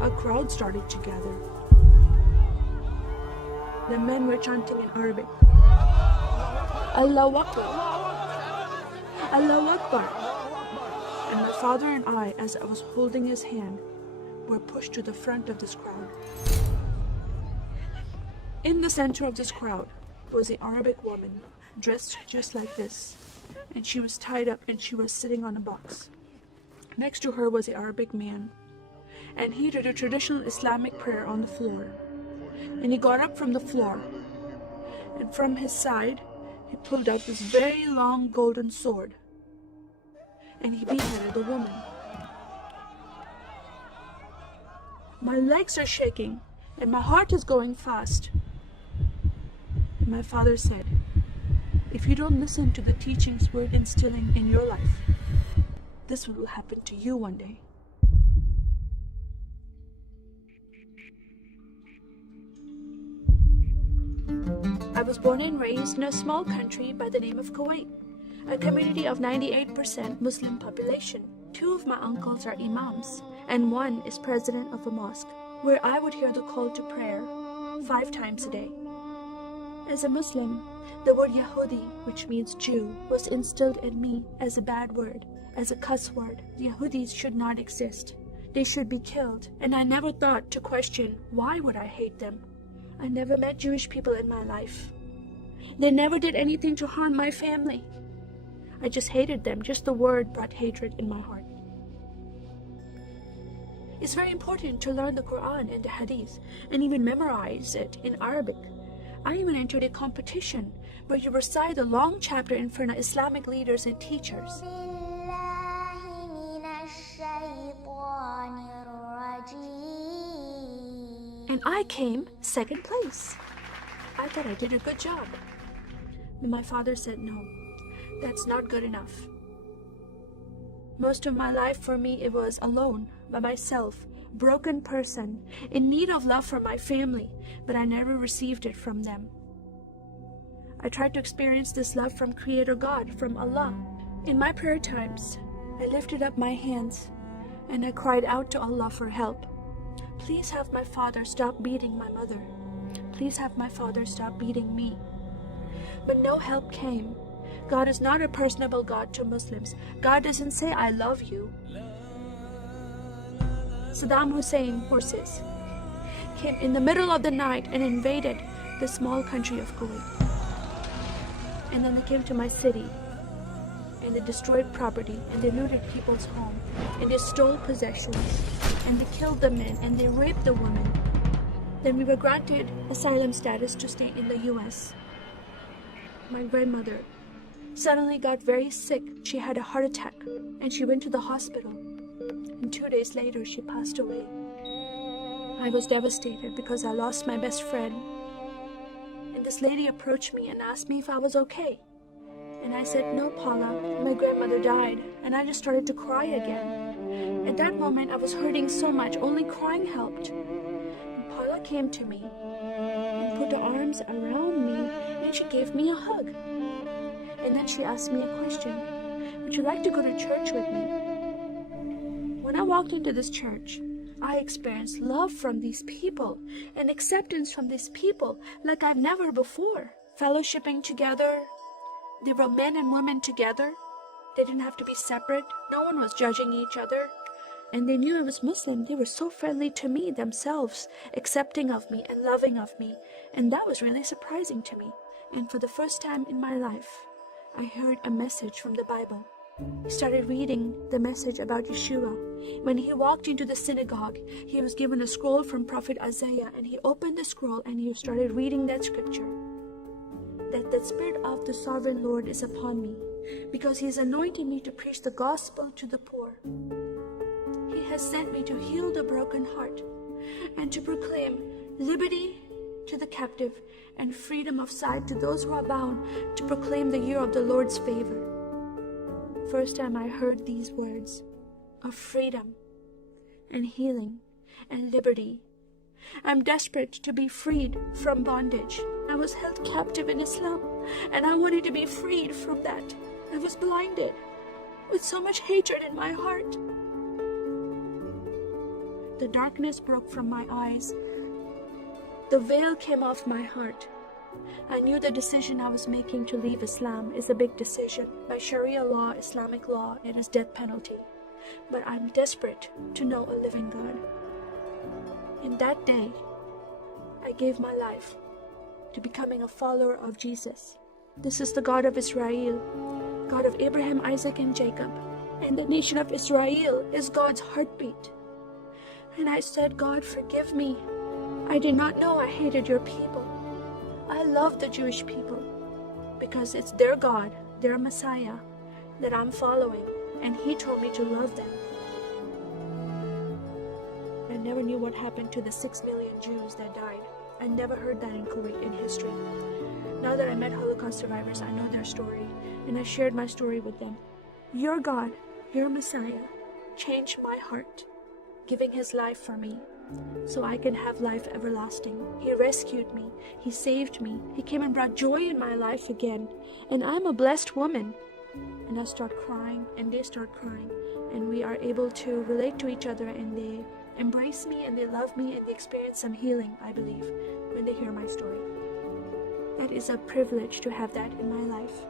a crowd started to gather. The men were chanting in Arabic, "Allahu Akbar, Allahu Akbar." And my father and I, as I was holding his hand, were pushed to the front of this crowd. In the center of this crowd was an Arabic woman, dressed just like this, and she was tied up and she was sitting on a box. Next to her was an Arabic man, and he did a traditional Islamic prayer on the floor. And he got up from the floor, and from his side, he pulled out this very long golden sword, and he beheaded the woman. My legs are shaking, and my heart is going fast. And my father said, "If you don't listen to the teachings we're instilling in your life, this will happen to you one day." I was born and raised in a small country by the name of Kuwait, a community of 98% Muslim population. 2 of my uncles are imams, and 1 is president of a mosque, where I would hear the call to prayer 5 times a day. As a Muslim, the word Yahudi, which means Jew, was instilled in me as a bad word, as a cuss word. The Yahudis should not exist. They should be killed, and I never thought to question why would I hate them. I never met Jewish people in my life. They never did anything to harm my family. I just hated them. Just the word brought hatred in my heart. It's very important to learn the Quran and the Hadith and even memorize it in Arabic. I even entered a competition where you recite a long chapter in front of Islamic leaders and teachers. And I came 2nd place. I thought I did a good job. But my father said, "No, that's not good enough." Most of my life for me, it was alone, by myself, broken person, in need of love from my family, but I never received it from them. I tried to experience this love from Creator God, from Allah. In my prayer times, I lifted up my hands and I cried out to Allah for help. Please have my father stop beating my mother. Please have my father stop beating me. But no help came. God is not a personable God to Muslims. God doesn't say, "I love you." Saddam Hussein forces came in the middle of the night and invaded the small country of Kuwait. And then they came to my city and they destroyed property and they looted people's homes and they stole possessions and they killed the men and they raped the women. Then we were granted asylum status to stay in the US. My grandmother suddenly got very sick. She had a heart attack and she went to the hospital. And 2 days later, she passed away. I was devastated because I lost my best friend. And this lady approached me and asked me if I was okay. And I said, "No, Paula, my grandmother died." And I just started to cry again. At that moment, I was hurting so much, only crying helped. And Paula came to me and put her arms around me and she gave me a hug. And then she asked me a question, "Would you like to go to church with me?" When I walked into this church, I experienced love from these people and acceptance from these people like I've never before. Fellowshipping together. They were men and women together. They didn't have to be separate. No one was judging each other. And they knew I was Muslim. They were so friendly to me themselves, accepting of me and loving of me. And that was really surprising to me. And for the first time in my life, I heard a message from the Bible. He started reading the message about Yeshua. When he walked into the synagogue, he was given a scroll from Prophet Isaiah, and he opened the scroll and he started reading that scripture. That the Spirit of the Sovereign Lord is upon me, because he has anointed me to preach the gospel to the poor. He has sent me to heal the broken heart and to proclaim liberty to the captive and freedom of sight to those who are bound, to proclaim the year of the Lord's favor. First time I heard these words of freedom and healing and liberty. I'm desperate to be freed from bondage. I was held captive in Islam and I wanted to be freed from that. I was blinded with so much hatred in my heart. The darkness broke from my eyes. The veil came off my heart. I knew the decision I was making to leave Islam is a big decision. By Sharia law, Islamic law, it is death penalty. But I'm desperate to know a living God. In that day, I gave my life to becoming a follower of Jesus. This is the God of Israel, God of Abraham, Isaac, and Jacob. And the nation of Israel is God's heartbeat. And I said, God, forgive me. I did not know I hated your people. I love the Jewish people because it's their God, their Messiah that I'm following, and He told me to love them. I never knew what happened to the 6 million Jews that died. I never heard that in Kuwait in history. Now that I met Holocaust survivors, I know their story, and I shared my story with them. Your God, your Messiah, changed my heart, giving His life for me, so I can have life everlasting. He rescued me. He saved me. He came and brought joy in my life again. And I'm a blessed woman. And I start crying, and they start crying. And we are able to relate to each other, and they embrace me, and they love me, and they experience some healing, I believe, when they hear my story. That is a privilege to have that in my life.